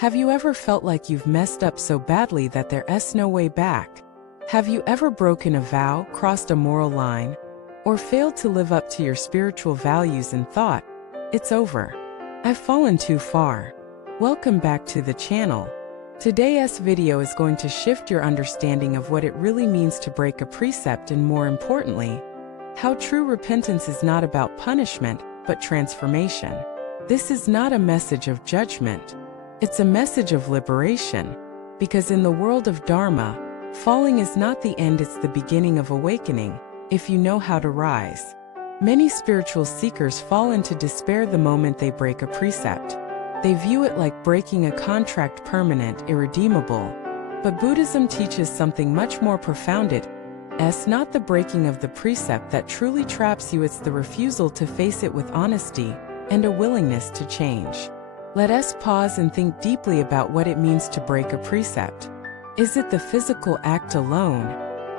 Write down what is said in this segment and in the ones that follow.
Have you ever felt like you've messed up so badly that there's no way back? Have you ever broken a vow, crossed a moral line, or failed to live up to your spiritual values and thought, "It's over. I've fallen too far"? Welcome back to the channel. Today's video is going to shift your understanding of what it really means to break a precept and, more importantly, how true repentance is not about punishment, but transformation. This is not a message of judgment. It's a message of liberation, because in the world of Dharma, falling is not the end, it's the beginning of awakening, if you know how to rise. Many spiritual seekers fall into despair the moment they break a precept. They view it like breaking a contract, permanent, irredeemable. But Buddhism teaches something much more profound. It's not the breaking of the precept that truly traps you, it's the refusal to face it with honesty and a willingness to change. Let us pause and think deeply about what it means to break a precept. Is it the physical act alone?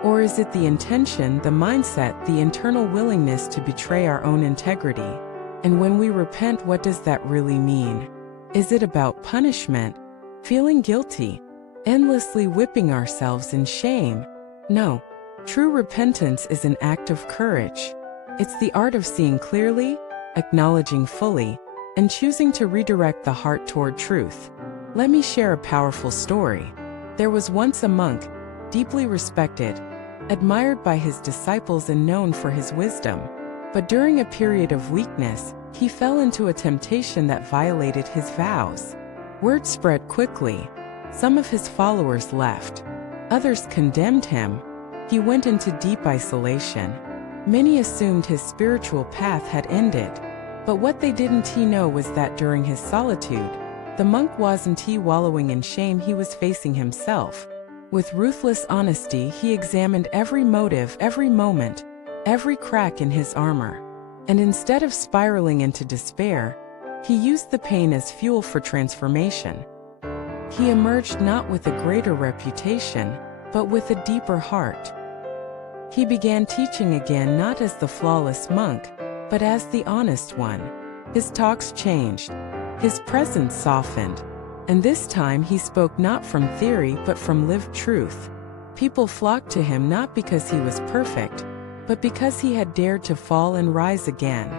Or is it the intention, the mindset, the internal willingness to betray our own integrity? And when we repent, what does that really mean? Is it about punishment, feeling guilty, endlessly whipping ourselves in shame? No. True repentance is an act of courage. It's the art of seeing clearly, acknowledging fully, and choosing to redirect the heart toward truth. Let me share a powerful story. There was once a monk, deeply respected, admired by his disciples and known for his wisdom. But during a period of weakness, he fell into a temptation that violated his vows. Word spread quickly. Some of his followers left. Others condemned him. He went into deep isolation. Many assumed his spiritual path had ended. But what they didn't know was that during his solitude, the monk wasn't wallowing in shame, he was facing himself. With ruthless honesty, he examined every motive, every moment, every crack in his armor. And instead of spiraling into despair, he used the pain as fuel for transformation. He emerged not with a greater reputation, but with a deeper heart. He began teaching again, not as the flawless monk, but as the honest one. His talks changed. His presence softened. And this time he spoke not from theory but from lived truth. People flocked to him not because he was perfect, but because he had dared to fall and rise again.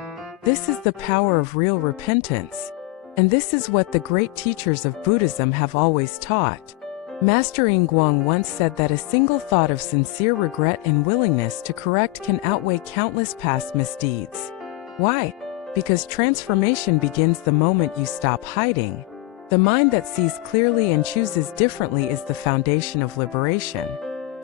This is the power of real repentance. And this is what the great teachers of Buddhism have always taught. Master Qigong once said that a single thought of sincere regret and willingness to correct can outweigh countless past misdeeds. Why? Because transformation begins the moment you stop hiding. The mind that sees clearly and chooses differently is the foundation of liberation.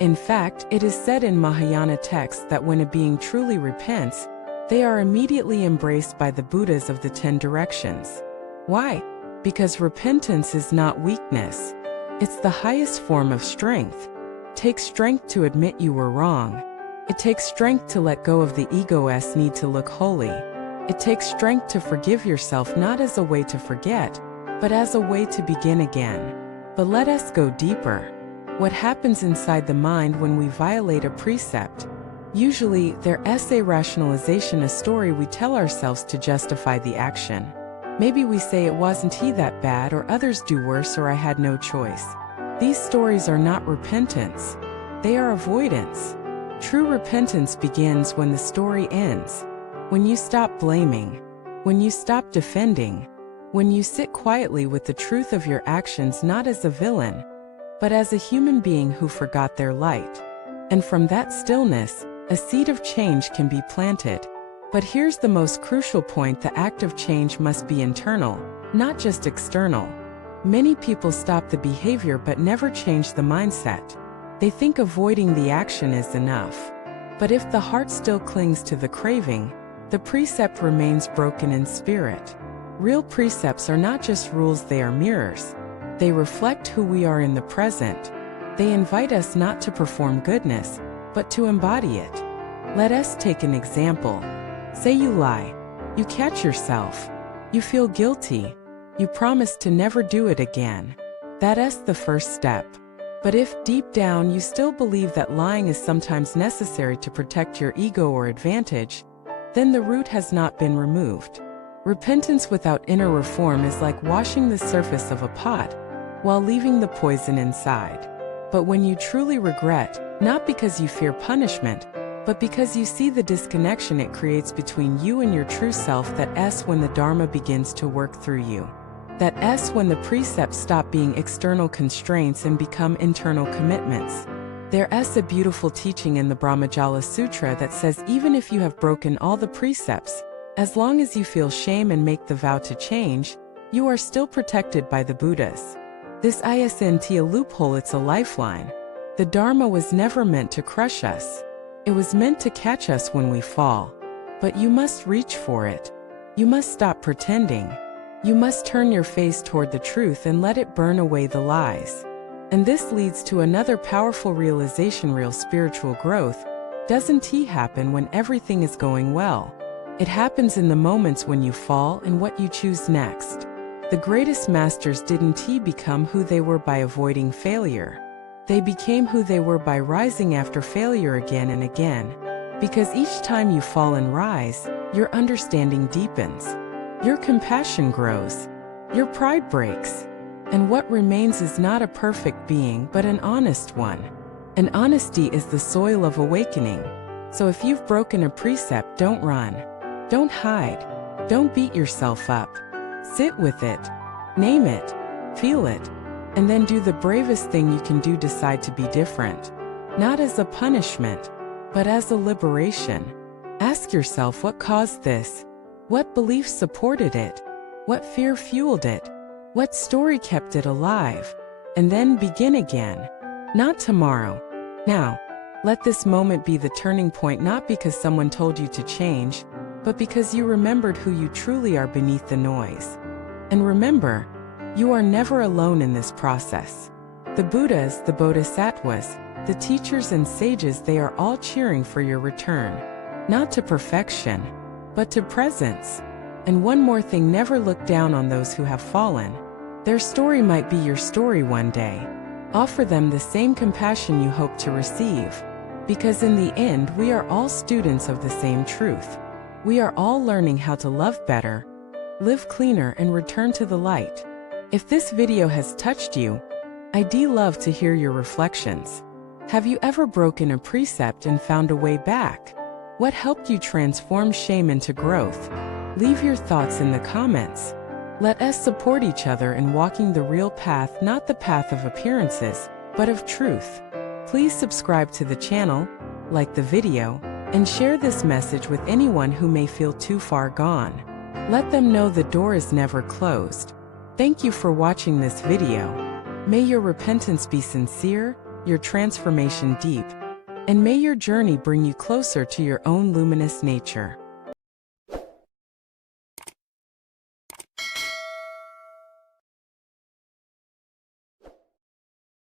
In fact, it is said in Mahayana texts that when a being truly repents, they are immediately embraced by the Buddhas of the 10 directions. Why? Because repentance is not weakness. It's the highest form of strength. It takes strength to admit you were wrong. It takes strength to let go of the ego's need to look holy. It takes strength to forgive yourself not as a way to forget, but as a way to begin again. But let us go deeper. What happens inside the mind when we violate a precept? Usually, there's a rationalization, a story we tell ourselves to justify the action. Maybe we say it wasn't that bad, or others do worse, or I had no choice. These stories are not repentance. They are avoidance. True repentance begins when the story ends. When you stop blaming. When you stop defending. When you sit quietly with the truth of your actions, not as a villain, but as a human being who forgot their light. And from that stillness, a seed of change can be planted. But here's the most crucial point: the act of change must be internal, not just external. Many people stop the behavior but never change the mindset. They think avoiding the action is enough. But if the heart still clings to the craving, the precept remains broken in spirit. Real precepts are not just rules, they are mirrors. They reflect who we are in the present. They invite us not to perform goodness, but to embody it. Let us take an example. Say you lie. You catch yourself. You feel guilty. You promise to never do it again. That's the first step. But if, deep down, you still believe that lying is sometimes necessary to protect your ego or advantage, then the root has not been removed. Repentance without inner reform is like washing the surface of a pot. while leaving the poison inside. But when you truly regret, not because you fear punishment, but because you see the disconnection it creates between you and your true self, that's when the Dharma begins to work through you. That's when the precepts stop being external constraints and become internal commitments. There's a beautiful teaching in the Brahmajala Sutra that says even if you have broken all the precepts, as long as you feel shame and make the vow to change, you are still protected by the Buddhas. This isn't a loophole, it's a lifeline. The Dharma was never meant to crush us. It was meant to catch us when we fall. But you must reach for it. You must stop pretending. You must turn your face toward the truth and let it burn away the lies. And this leads to another powerful realization: real spiritual growth doesn't happen when everything is going well. It happens in the moments when you fall and what you choose next. The greatest masters didn't become who they were by avoiding failure. They became who they were by rising after failure again and again. Because each time you fall and rise, your understanding deepens. Your compassion grows. Your pride breaks. And what remains is not a perfect being, but an honest one. And honesty is the soil of awakening. So if you've broken a precept, don't run. Don't hide. Don't beat yourself up. Sit with it. Name it. Feel it. And then do the bravest thing you can do: decide to be different. Not as a punishment, but as a liberation. Ask yourself, what caused this? What beliefs supported it? What fear fueled it? What story kept it alive? And then begin again. Not tomorrow. Now. Let this moment be the turning point, not because someone told you to change, but because you remembered who you truly are beneath the noise. And remember, you are never alone in this process. The Buddhas, the Bodhisattvas, the teachers and sages, they are all cheering for your return. Not to perfection, but to presence. And one more thing: never look down on those who have fallen. Their story might be your story one day. Offer them the same compassion you hope to receive. Because in the end, we are all students of the same truth. We are all learning how to love better, live cleaner, and return to the light. If this video has touched you, I'd love to hear your reflections. Have you ever broken a precept and found a way back? What helped you transform shame into growth? Leave your thoughts in the comments. Let us support each other in walking the real path, not the path of appearances, but of truth. Please subscribe to the channel, like the video, and share this message with anyone who may feel too far gone. Let them know the door is never closed. Thank you for watching this video. May your repentance be sincere, your transformation deep, and may your journey bring you closer to your own luminous nature.